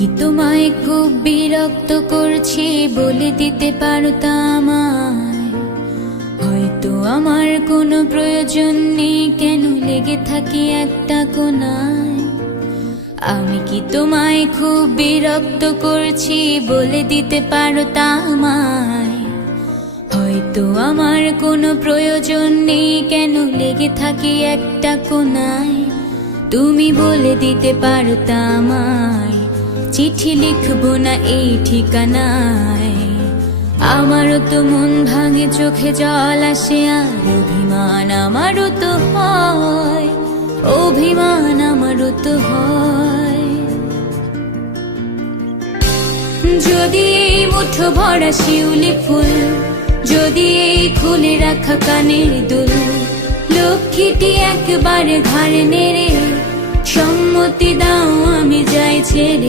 কি তোমায় খুব বিরক্ত করছি বলে দিতে পারতা আমায়? হয়তো আমার কোনো প্রয়োজন নেই, কেন লেগে থাকি একটা কোনায়। আমি কি তোমায় খুব বিরক্ত করছি বলে দিতে পারতা আমায়? হয়তো আমার কোনো প্রয়োজন নেই, কেন লেগে থাকি একটা কোনায়। তুমি বলে দিতে পারতা আমায়, চিঠি লিখবো না এই ঠিকানায়। আমারও তো মন ভাঙে, চোখে জল আসে, আর অভিমান আমারও তো হয়, অভিমান আমারও তো হয়। যদি এই মুঠো ভরা শিউলি ফুল, যদি এই খুলে রাখা কানের দুল, লক্ষ্মীটি একবারে ঘাড়ে নেড়ে সম্মতি দাও আমি যাই ছেড়ে।